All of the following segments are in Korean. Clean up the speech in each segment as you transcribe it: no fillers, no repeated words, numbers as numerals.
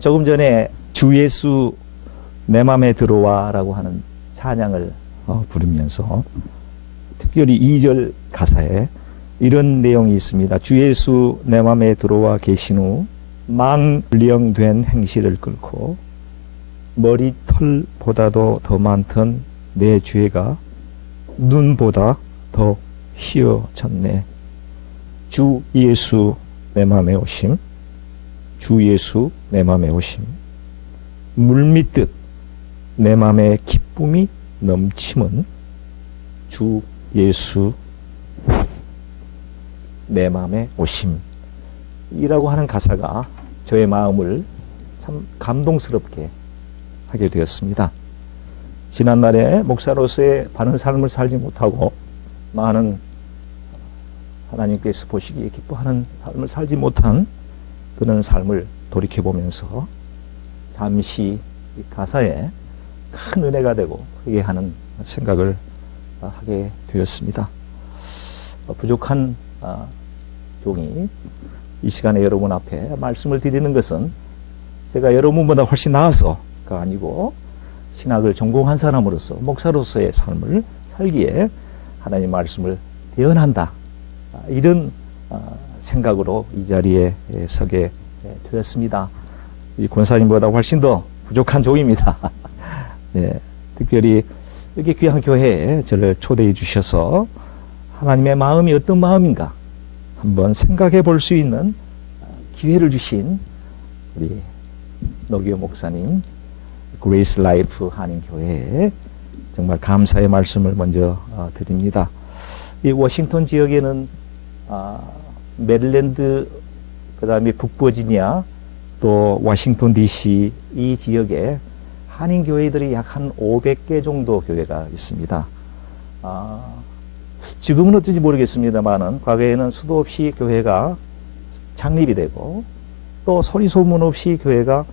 조금 전에 주 예수 내 맘에 들어와라고 하는 찬양을 부르면서 특별히 2절 가사에 이런 내용이 있습니다. 주 예수 내 맘에 들어와 계신 후 망령된 행실을 끊고 머리털보다도 더 많던 내 죄가 눈보다 더 희어졌네. 주 예수 내 맘에 오심, 주 예수 내 맘에 오심, 물밀듯 내 맘에 기쁨이 넘침은 주 예수 내 맘에 오심 이라고 하는 가사가 저의 마음을 참 감동스럽게 하게 되었습니다. 지난날에 목사로서의 바른 삶을 살지 못하고 많은 하나님께서 보시기에 기뻐하는 삶을 살지 못한 그런 삶을 돌이켜보면서 잠시 이 가사에 큰 은혜가 되고 회개하는 생각을 하게 되었습니다. 부족한 종이 이 시간에 여러분 앞에 말씀을 드리는 것은 제가 여러분보다 훨씬 나아서가 아니고 신학을 전공한 사람으로서 목사로서의 삶을 살기에 하나님 말씀을 대언한다, 이런 생각으로 이 자리에 서게 되었습니다. 이 권사님보다 훨씬 더 부족한 종입니다. 네, 특별히 이렇게 귀한 교회에 저를 초대해 주셔서 하나님의 마음이 어떤 마음인가 한번 생각해 볼 수 있는 기회를 주신 우리 노기호 목사님, 그레이스 라이프 한인교회에 정말 감사의 말씀을 먼저 드립니다. 이 워싱턴 지역에는 메릴랜드, 그 다음에 북버지니아, 또 워싱턴 DC 이 지역에 한인교회들이 약 한 500개 정도 교회가 있습니다. 지금은 어떤지 모르겠습니다만은 과거에는 수도 없이 교회가 창립이 되고 또 소리 소문 없이 교회가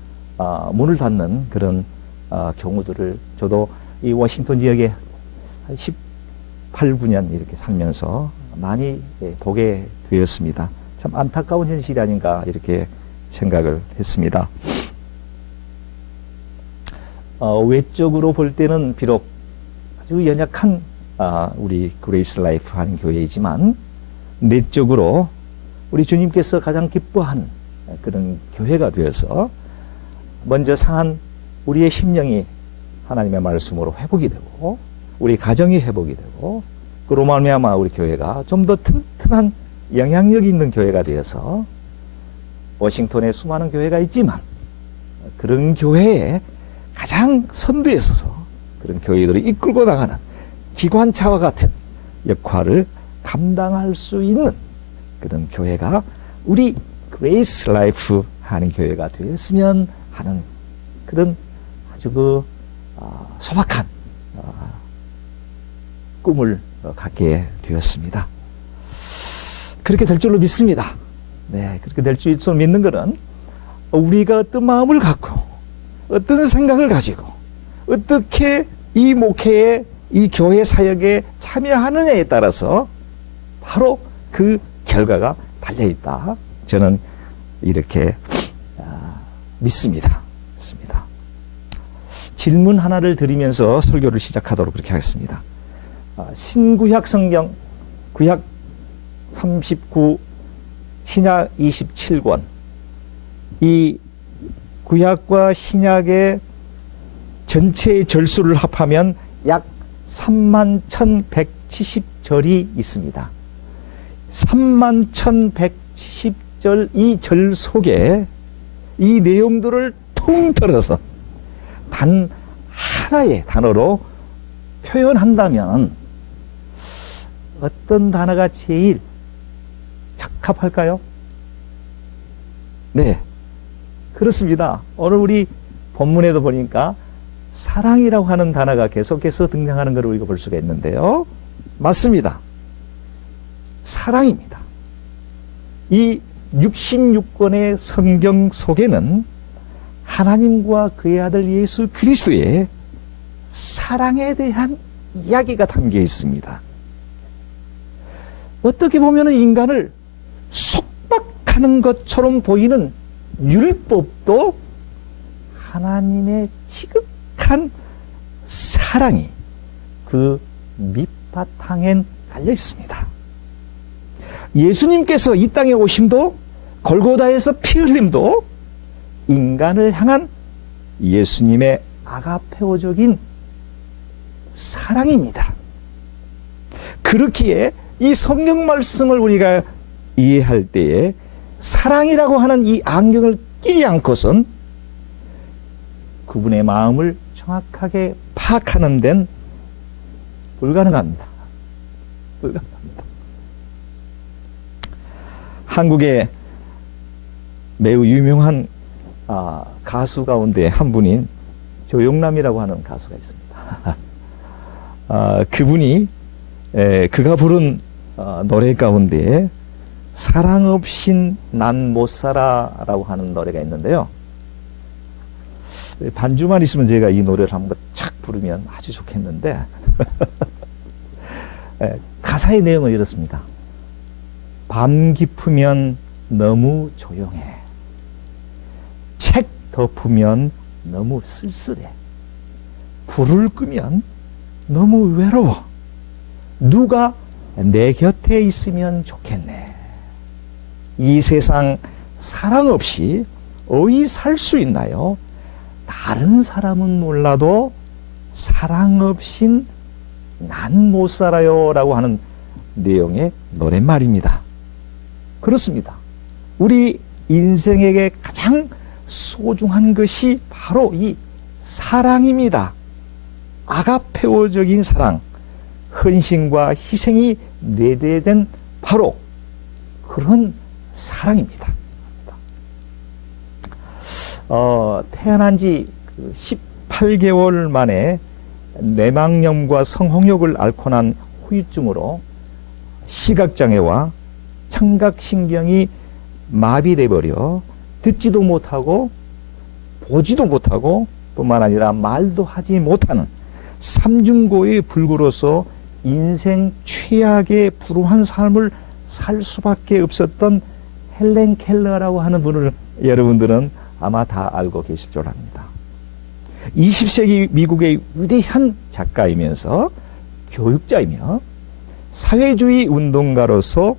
문을 닫는 그런 경우들을 저도 이 워싱턴 지역에 한 18, 9년 이렇게 살면서 많이 보게 되었습니다. 참 안타까운 현실이 아닌가 이렇게 생각을 했습니다. 외적으로 볼 때는 비록 아주 연약한 우리 그레이스 라이프 하는 교회이지만 내적으로 우리 주님께서 가장 기뻐한 그런 교회가 되어서 먼저 상한 우리의 심령이 하나님의 말씀으로 회복이 되고 우리 가정이 회복이 되고 그로 말미암아 우리 교회가 좀 더 튼튼한 영향력이 있는 교회가 되어서 워싱턴에 수많은 교회가 있지만 그런 교회에 가장 선두에 서서 그런 교회들을 이끌고 나가는 기관차와 같은 역할을 감당할 수 있는 그런 교회가 우리 그레이스 라이프 하는 교회가 되었으면 하는 그런 아주 소박한 꿈을 갖게 되었습니다. 그렇게 될 줄로 믿습니다. 네, 그렇게 될 줄로 믿는 것은 우리가 어떤 마음을 갖고 어떤 생각을 가지고 어떻게 이 목회에 이 교회 사역에 참여하느냐에 따라서 바로 그 결과가 달려있다. 저는 이렇게 믿습니다. 질문 하나를 드리면서 설교를 시작하도록 그렇게 하겠습니다. 신구약 성경 구약 39, 신약 27권, 이 구약과 신약의 전체의 절수를 합하면 약 31,170절이 있습니다. 31,170절 이 절 속에 이 내용들을 통틀어서 단 하나의 단어로 표현한다면 어떤 단어가 제일 적합할까요? 네, 그렇습니다. 오늘 우리 본문에도 보니까 사랑이라고 하는 단어가 계속해서 등장하는 걸 우리가 볼 수가 있는데요. 맞습니다. 사랑입니다. 이 66권의 성경 속에는 하나님과 그의 아들 예수 그리스도의 사랑에 대한 이야기가 담겨 있습니다. 어떻게 보면 인간을 속박하는 것처럼 보이는 율법도 하나님의 지극한 사랑이 그 밑바탕엔 깔려 있습니다. 예수님께서 이 땅에 오심도 골고다에서 피 흘림도 인간을 향한 예수님의 아가페오적인 사랑입니다. 그렇기에 이 성경 말씀을 우리가 이해할 때에 사랑이라고 하는 이 안경을 끼지 않고선 그분의 마음을 정확하게 파악하는 데는 불가능합니다. 불가능합니다. 한국의 매우 유명한 가수 가운데 한 분인 조용남이라고 하는 가수가 있습니다. 그분이 그가 부른 노래 가운데 사랑 없인 난 못 살아라고 하는 노래가 있는데요. 반주만 있으면 제가 이 노래를 한번 착 부르면 아주 좋겠는데 가사의 내용은 이렇습니다. 밤 깊으면 너무 조용해. 책 덮으면 너무 쓸쓸해. 불을 끄면 너무 외로워. 누가 내 곁에 있으면 좋겠네. 이 세상 사랑 없이 어이 살 수 있나요? 다른 사람은 몰라도 사랑 없인 난 못 살아요 라고 하는 내용의 노랫말입니다. 그렇습니다. 우리 인생에게 가장 소중한 것이 바로 이 사랑입니다. 아가페오적인 사랑, 헌신과 희생이 내재된 바로 그런 사랑입니다. 태어난 지 18개월 만에 뇌망염과 성홍역을 앓고 난 후유증으로 시각장애와 청각신경이 마비돼 버려 듣지도 못하고 보지도 못하고 뿐만 아니라 말도 하지 못하는 삼중고의 불구로서 인생 최악의 불우한 삶을 살 수밖에 없었던 헬렌 켈러라고 하는 분을 여러분들은 아마 다 알고 계실 줄 압니다. 20세기 미국의 위대한 작가이면서 교육자이며 사회주의 운동가로서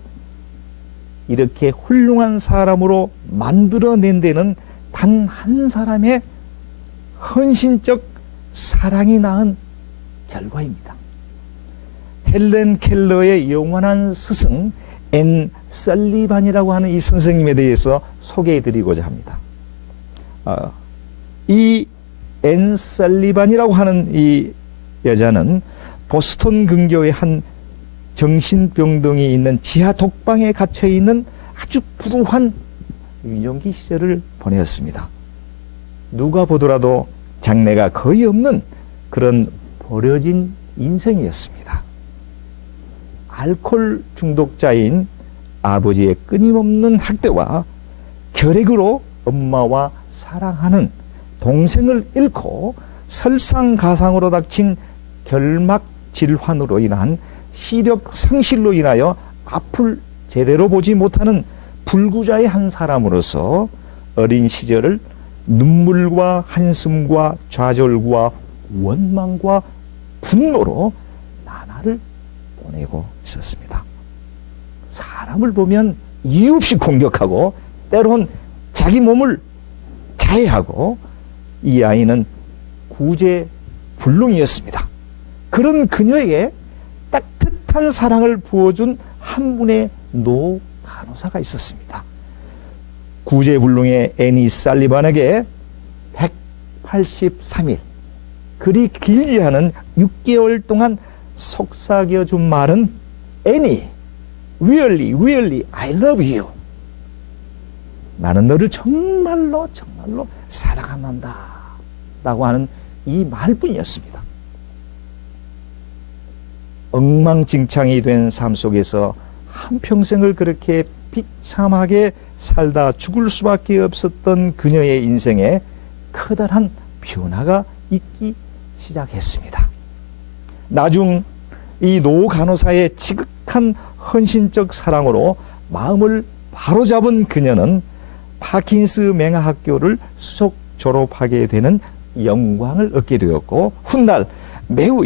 이렇게 훌륭한 사람으로 만들어낸 데는 단 한 사람의 헌신적 사랑이 낳은 결과입니다. 헬렌 켈러의 영원한 스승 앤 설리반이라고 하는 이 선생님에 대해서 소개해드리고자 합니다. 이 앤 설리반이라고 하는 이 여자는 보스턴 근교의 한 정신병동이 있는 지하 독방에 갇혀있는 아주 불우한 유년기 시절을 보내었습니다. 누가 보더라도 장래가 거의 없는 그런 버려진 인생이었습니다. 알코올 중독자인 아버지의 끊임없는 학대와 결핵으로 엄마와 사랑하는 동생을 잃고 설상가상으로 닥친 결막 질환으로 인한 시력 상실로 인하여 앞을 제대로 보지 못하는 불구자의 한 사람으로서 어린 시절을 눈물과 한숨과 좌절과 원망과 분노로 나날을 보내고 있었습니다. 사람을 보면 이유 없이 공격하고 때론 자기 몸을 자해하고 이 아이는 구제불능이었습니다. 그런 그녀에게 따뜻한 사랑을 부어준 한 분의 노 간호사가 있었습니다. 구제불능의 애니 살리반에게 183일 그리 길지 않은 6개월 동안 속삭여준 말은 애니, really, really, I love you. 나는 너를 정말로 정말로 사랑한다 라고 하는 이 말뿐이었습니다. 엉망진창이 된 삶 속에서 한평생을 그렇게 비참하게 살다 죽을 수밖에 없었던 그녀의 인생에 커다란 변화가 있기 시작했습니다. 나중 이 노 간호사의 지극한 헌신적 사랑으로 마음을 바로잡은 그녀는 파킨스 맹아학교를 수석 졸업하게 되는 영광을 얻게 되었고 훗날 매우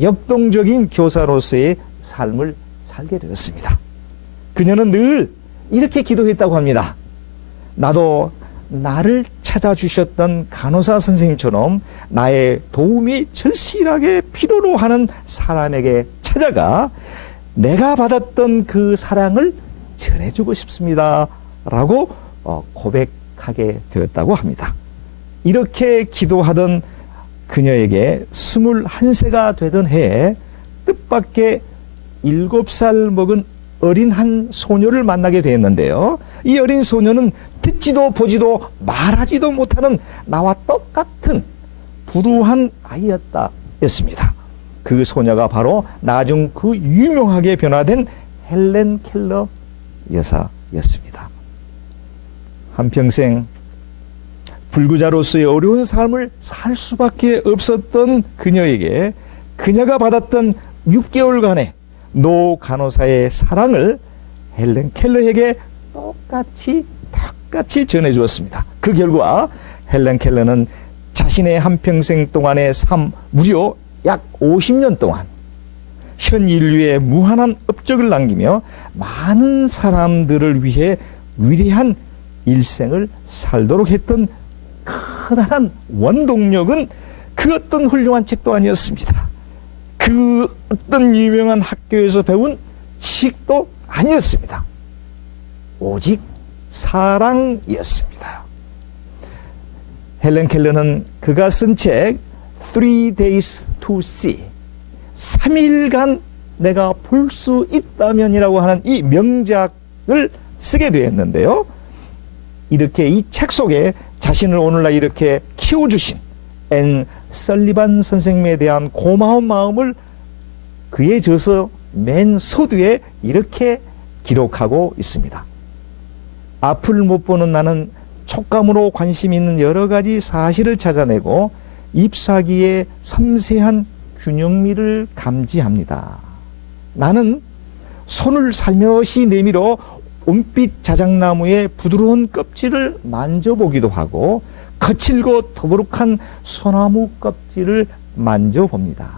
역동적인 교사로서의 삶을 살게 되었습니다. 그녀는 늘 이렇게 기도했다고 합니다. 나도 나를 찾아주셨던 간호사 선생님처럼 나의 도움이 절실하게 필요로 하는 사람에게 찾아가 내가 받았던 그 사랑을 전해주고 싶습니다 라고 고백하게 되었다고 합니다. 이렇게 기도하던 그녀에게 21세가 되던 해에 뜻밖의 7살 먹은 어린 한 소녀를 만나게 되었는데요. 이 어린 소녀는 듣지도 보지도 말하지도 못하는 나와 똑같은 불우한 아이였습니다. 그 소녀가 바로 나중 그 유명하게 변화된 헬렌 켈러 여사였습니다. 한평생 불구자로서의 어려운 삶을 살 수밖에 없었던 그녀에게 그녀가 받았던 6개월간의 노 간호사의 사랑을 헬렌 켈러에게 똑같이 전해주었습니다. 그 결과 헬렌 켈러는 자신의 한평생 동안의 삶 무려 약 50년 동안 현 인류에 무한한 업적을 남기며 많은 사람들을 위해 위대한 일생을 살도록 했던 커다란 원동력은 그 어떤 훌륭한 책도 아니었습니다. 그 어떤 유명한 학교에서 배운 지식도 아니었습니다. 오직 사랑이었습니다. 헬렌 켈러는 그가 쓴 책 3 Days to See 3일간 내가 볼 수 있다면이라고 하는 이 명작을 쓰게 되었는데요. 이렇게 이 책 속에 자신을 오늘날 이렇게 키워주신 앤 설리반 선생님에 대한 고마운 마음을 그의 저서 맨 서두에 이렇게 기록하고 있습니다. 앞을 못 보는 나는 촉감으로 관심 있는 여러 가지 사실을 찾아내고 잎사귀의 섬세한 균형미를 감지합니다. 나는 손을 살며시 내밀어 은빛 자작나무의 부드러운 껍질을 만져보기도 하고 거칠고 더부룩한 소나무 껍질을 만져봅니다.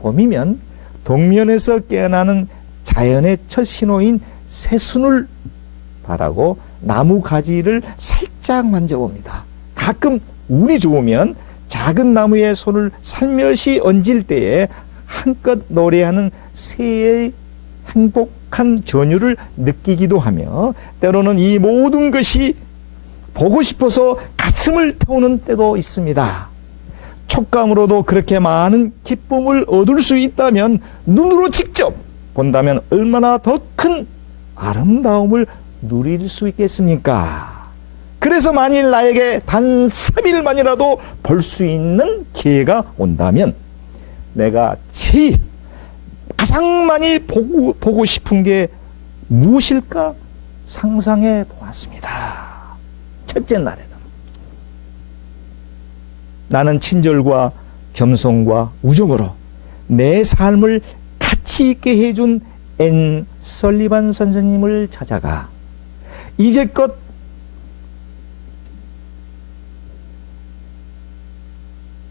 봄이면 동면에서 깨어나는 자연의 첫 신호인 새순을 바라고 나무 가지를 살짝 만져봅니다. 가끔 운이 좋으면 작은 나무에 손을 살며시 얹을 때에 한껏 노래하는 새의 행복한 전율을 느끼기도 하며 때로는 이 모든 것이 보고 싶어서 가슴을 태우는 때도 있습니다. 촉감으로도 그렇게 많은 기쁨을 얻을 수 있다면 눈으로 직접 본다면 얼마나 더 큰 아름다움을 누릴 수 있겠습니까? 그래서 만일 나에게 단 3일만이라도 볼 수 있는 기회가 온다면 내가 제일 가장 많이 보고 싶은 게 무엇일까 상상해 보았습니다. 첫째 날에는 나는 친절과 겸손과 우정으로 내 삶을 가치 있게 해준 앤 설리반 선생님을 찾아가 이제껏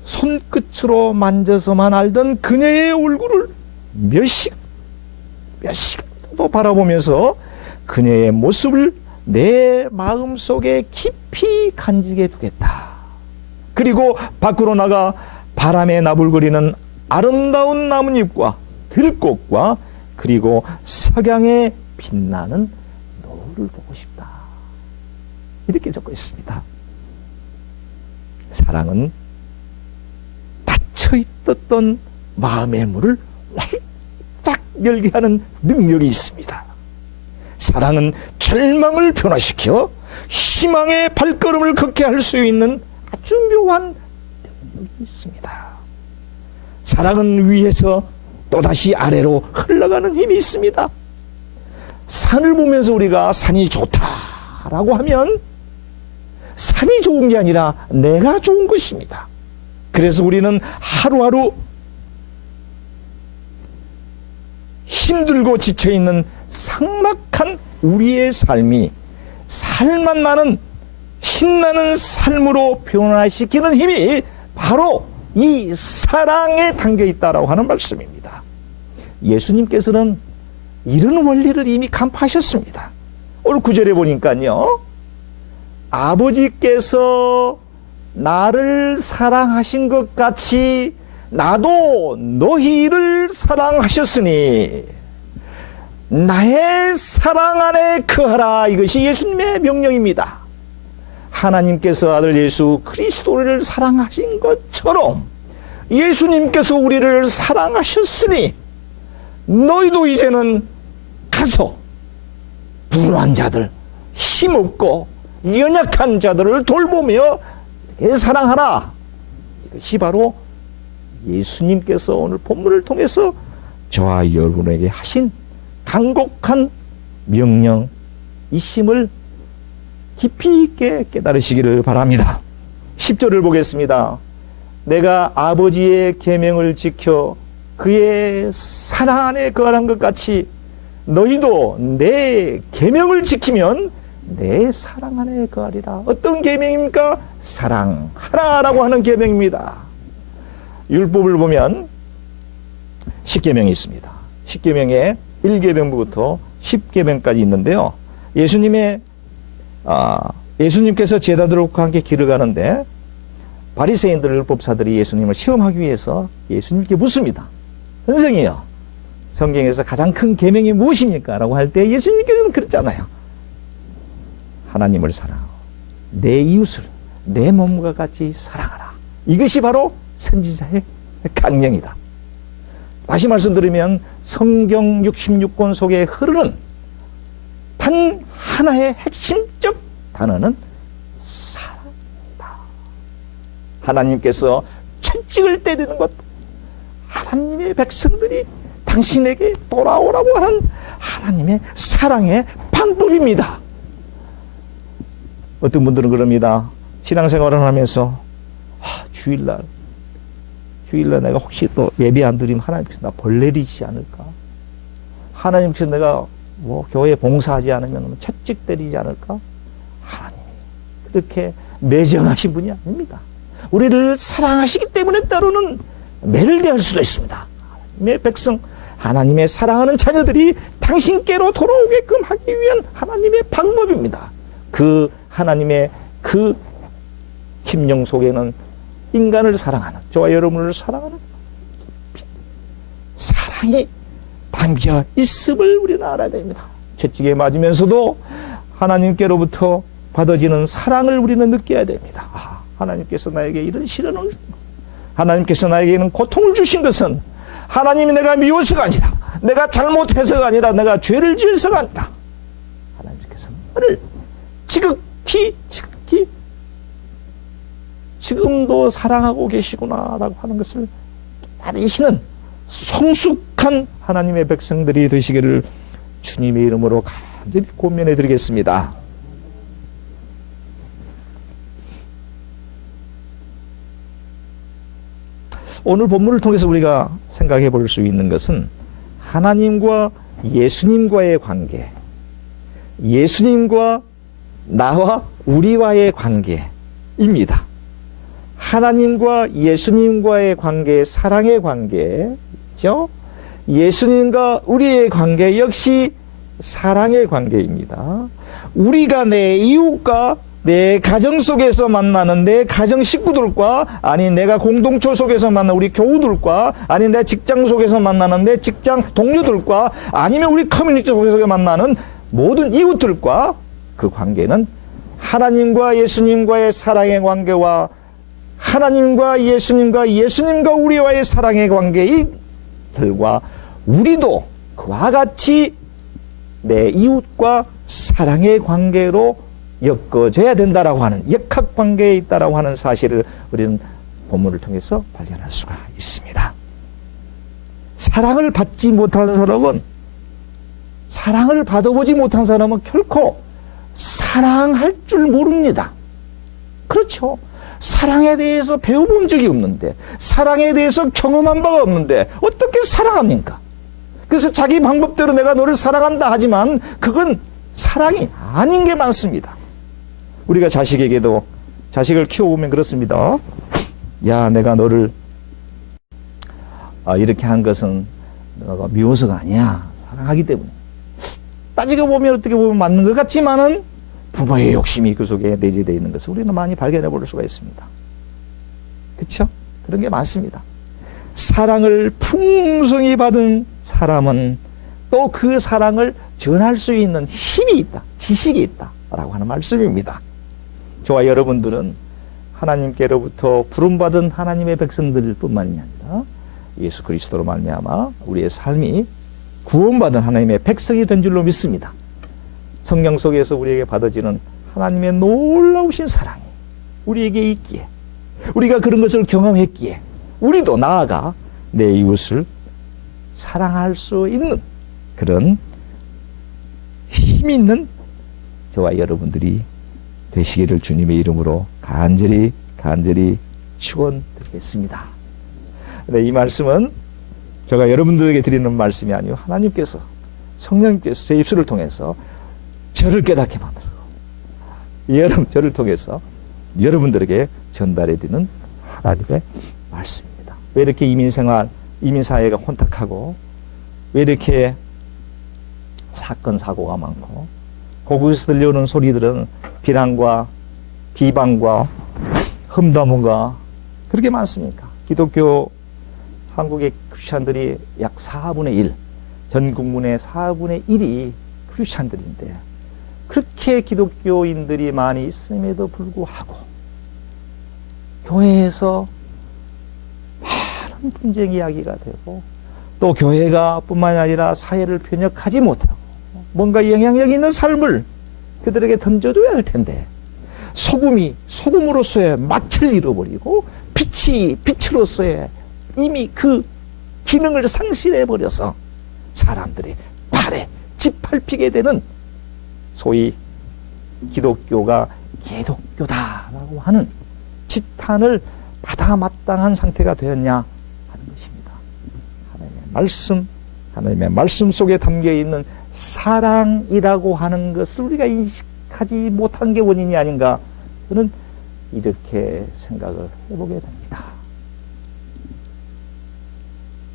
손끝으로 만져서만 알던 그녀의 얼굴을 몇 시간도 바라보면서 그녀의 모습을 내 마음속에 깊이 간직해 두겠다. 그리고 밖으로 나가 바람에 나불거리는 아름다운 나뭇잎과 들꽃과 그리고 석양에 빛나는 노을을 보고 싶다. 이렇게 적고 있습니다. 사랑은 닫혀있던 마음의 문을 활짝 열게 하는 능력이 있습니다. 사랑은 절망을 변화시켜 희망의 발걸음을 걷게 할 수 있는 아주 묘한 능력이 있습니다. 사랑은 위에서 또다시 아래로 흘러가는 힘이 있습니다. 산을 보면서 우리가 산이 좋다라고 하면 산이 좋은 게 아니라 내가 좋은 것입니다. 그래서 우리는 하루하루 힘들고 지쳐있는 삭막한 우리의 삶이 살맛 나는 신나는 삶으로 변화시키는 힘이 바로 이 사랑에 담겨 있다라고 하는 말씀입니다. 예수님께서는 이런 원리를 이미 간파하셨습니다. 오늘 9절에 보니까요, 아버지께서 나를 사랑하신 것 같이 나도 너희를 사랑하셨으니 나의 사랑 안에 거하라. 이것이 예수님의 명령입니다. 하나님께서 아들 예수 그리스도를 사랑하신 것처럼 예수님께서 우리를 사랑하셨으니 너희도 이제는 가서 불우한 자들, 힘없고 연약한 자들을 돌보며 사랑하라. 이것이 바로 예수님께서 오늘 본문을 통해서 저와 여러분에게 하신 간곡한 명령이심을 깊이 있게 깨달으시기를 바랍니다. 10절을 보겠습니다. 내가 아버지의 계명을 지켜 그의 사랑 안에 거하는 것 같이 너희도 내 계명을 지키면 내 사랑 안에 거하리라. 어떤 계명입니까? 사랑하라라고 하는 계명입니다. 율법을 보면 10계명이 있습니다. 10계명에 1계명부터 10계명까지 있는데요. 예수님께서 제자들과 함께 길을 가는데 바리새인들 율법사들이 예수님을 시험하기 위해서 예수님께 묻습니다. 선생이요, 성경에서 가장 큰 계명이 무엇입니까? 라고 할 때 예수님께서는 그랬잖아요. 하나님을 사랑하고 내 이웃을 내 몸과 같이 사랑하라. 이것이 바로 선지자의 강령이다. 다시 말씀드리면 성경 66권 속에 흐르는 단 하나의 핵심적 단어는 사랑이다. 하나님께서 채찍을 때리는 것, 하나님의 백성들이 당신에게 돌아오라고 하는 하나님의 사랑의 방법입니다. 어떤 분들은 그럽니다. 신앙생활을 하면서 주일날 내가 혹시 또 예배 안 드리면 하나님께서 나 벌 내리지 않을까? 하나님께서 내가 교회 봉사하지 않으면 채찍 때리지 않을까? 하나님이 그렇게 매정하신 분이 아닙니다. 우리를 사랑하시기 때문에 때로는 매를 대할 수도 있습니다. 하나님의 백성, 하나님의 사랑하는 자녀들이 당신께로 돌아오게끔 하기 위한 하나님의 방법입니다. 그 하나님의 그 심령 속에는 인간을 사랑하는, 저와 여러분을 사랑하는 사랑이 담겨 있음을 우리는 알아야 됩니다. 채찍에 맞으면서도 하나님께로부터 받아지는 사랑을 우리는 느껴야 됩니다. 하나님께서 나에게 이런 시련을, 하나님께서 나에게 이런 고통을 주신 것은 하나님이 내가 미워서가 아니라, 내가 잘못해서가 아니라, 내가 죄를 지어서가 아니라 하나님께서 나를 지극히 지금도 사랑하고 계시구나라고 하는 것을 알으시는 성숙한 하나님의 백성들이 되시기를 주님의 이름으로 간절히 권면해 드리겠습니다. 오늘 본문을 통해서 우리가 생각해 볼 수 있는 것은 하나님과 예수님과의 관계, 예수님과 나와 우리와의 관계입니다. 하나님과 예수님과의 관계, 사랑의 관계죠. 예수님과 우리의 관계 역시 사랑의 관계입니다. 우리가 내 이웃과 내 가정 속에서 만나는 내 가정 식구들과, 아니 내가 공동체 속에서 만나는 우리 교우들과, 아니 내 직장 속에서 만나는 내 직장 동료들과, 아니면 우리 커뮤니티 속에서 만나는 모든 이웃들과 그 관계는 하나님과 예수님과의 사랑의 관계와 하나님과 예수님과 예수님과 우리와의 사랑의 관계의 결과 우리도 그와 같이 내 이웃과 사랑의 관계로 엮어져야 된다라고 하는, 역학관계에 있다라고 하는 사실을 우리는 본문을 통해서 발견할 수가 있습니다. 사랑을 받지 못하는 사람은, 사랑을 받아보지 못한 사람은 결코 사랑할 줄 모릅니다. 그렇죠. 사랑에 대해서 배워본 적이 없는데, 사랑에 대해서 경험한 바가 없는데 어떻게 사랑합니까? 그래서 자기 방법대로 내가 너를 사랑한다 하지만 그건 사랑이 아닌 게 많습니다. 우리가 자식에게도 자식을 키워보면 그렇습니다. 야, 내가 너를 이렇게 한 것은 너가 미워서가 아니야. 사랑하기 때문에. 따지고 보면 어떻게 보면 맞는 것 같지만은 부모의 욕심이 그 속에 내재되어 있는 것을 우리는 많이 발견해 볼 수가 있습니다. 그렇죠? 그런 게 많습니다. 사랑을 풍성히 받은 사람은 또 그 사랑을 전할 수 있는 힘이 있다. 지식이 있다. 라고 하는 말씀입니다. 저와 여러분들은 하나님께로부터 부름받은 하나님의 백성들 뿐만이 아니라 예수 그리스도로 말미암아 우리의 삶이 구원받은 하나님의 백성이 된 줄로 믿습니다. 성령 속에서 우리에게 받아지는 하나님의 놀라우신 사랑이 우리에게 있기에, 우리가 그런 것을 경험했기에 우리도 나아가 내 이웃을 사랑할 수 있는 그런 힘 있는 저와 여러분들이 되시기를 주님의 이름으로 간절히 축원드리겠습니다. 네, 이 말씀은 제가 여러분들에게 드리는 말씀이 아니고 하나님께서, 성령님께서 제 입술을 통해서 저를 깨닫게 만들고 저를 통해서 여러분들에게 전달해 드리는 하나님의 말씀입니다. 왜 이렇게 이민생활, 이민사회가 혼탁하고 왜 이렇게 사건 사고가 많고 거기서 들려오는 소리들은 비난과 비방과 험담과 그렇게 많습니까? 기독교 한국의 크리스찬들이 약 4분의 1, 전 국민의 4분의 1이 크리스찬들인데 그렇게 기독교인들이 많이 있음에도 불구하고 교회에서 많은 분쟁 이야기가 되고 또 교회가 뿐만 아니라 사회를 변혁하지 못하고 뭔가 영향력 있는 삶을 그들에게 던져줘야 할 텐데 소금으로서의 맛을 잃어버리고 빛이 빛으로서의 이미 그 기능을 상실해버려서 사람들의 발에 짓밟히게 되는 소위 기독교가 개독교다라고 하는 지탄을 받아 마땅한 상태가 되었냐 하는 것입니다. 하나님의 말씀 속에 담겨있는 사랑이라고 하는 것을 우리가 인식하지 못한 게 원인이 아닌가, 저는 이렇게 생각을 해보게 됩니다.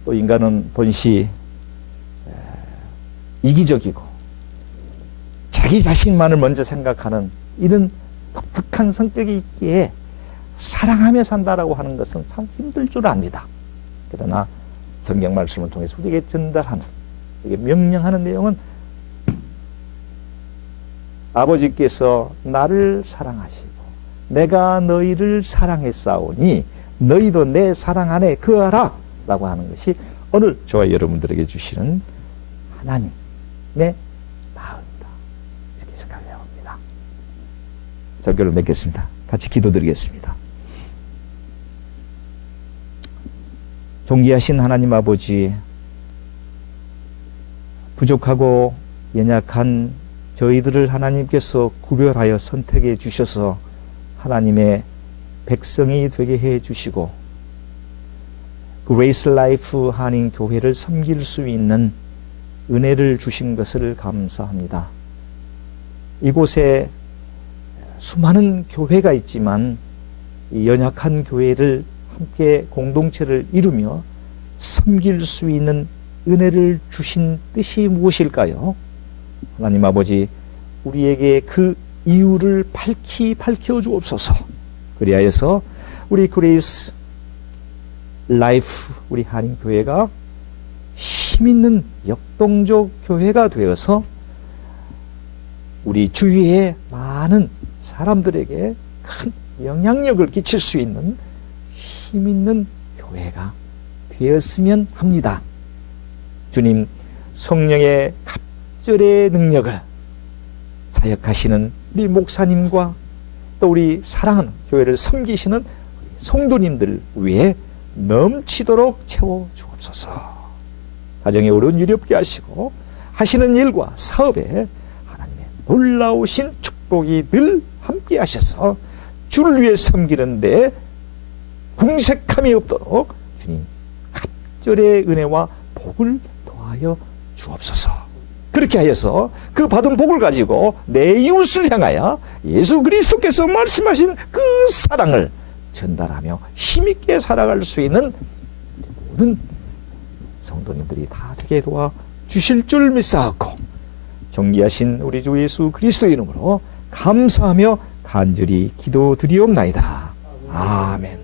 또 인간은 본시 이기적이고 자기 자신만을 먼저 생각하는 이런 독특한 성격이 있기에 사랑하며 산다라고 하는 것은 참 힘들 줄 압니다. 그러나 성경 말씀을 통해서 우리에게 전달하는, 이게 명령하는 내용은 아버지께서 나를 사랑하시고 내가 너희를 사랑했사오니 너희도 내 사랑 안에 거하라 라고 하는 것이 오늘 저와 여러분들에게 주시는 하나님의 마음이다, 이렇게 생각을 해봅니다. 설교를 맺겠습니다. 같이 기도드리겠습니다. 존귀하신 하나님 아버지, 부족하고 연약한 저희들을 하나님께서 구별하여 선택해 주셔서 하나님의 백성이 되게 해 주시고 그레이스 라이프 한인교회를 섬길 수 있는 은혜를 주신 것을 감사합니다. 이곳에 수많은 교회가 있지만 이 연약한 교회를 함께 공동체를 이루며 섬길 수 있는 은혜를 주신 뜻이 무엇일까요? 하나님 아버지, 우리에게 그 이유를 밝혀 주옵소서. 그리하여서 우리 그레이스 라이프, 우리 한인교회가 힘있는 역동적 교회가 되어서 우리 주위의 많은 사람들에게 큰 영향력을 끼칠 수 있는 힘있는 교회가 되었으면 합니다. 주님, 성령의 갑절의 능력을 사역하시는 우리 목사님과 또 우리 사랑하는 교회를 섬기시는 성도님들 위해 넘치도록 채워 주옵소서. 가정의 어려운 일이 없게 하시고 하시는 일과 사업에 하나님의 놀라우신 축복이 늘 함께 하셔서 주를 위해 섬기는데 궁색함이 없도록 주님 갑절의 은혜와 복을 더하여 주옵소서. 그렇게 하여서 그 받은 복을 가지고 내 이웃을 향하여 예수 그리스도께서 말씀하신 그 사랑을 전달하며 힘있게 살아갈 수 있는 모든 성도님들이 다 되게 도와주실 줄 믿사옵고 존귀하신 우리 주 예수 그리스도 이름으로 감사하며 간절히 기도드리옵나이다. 아멘.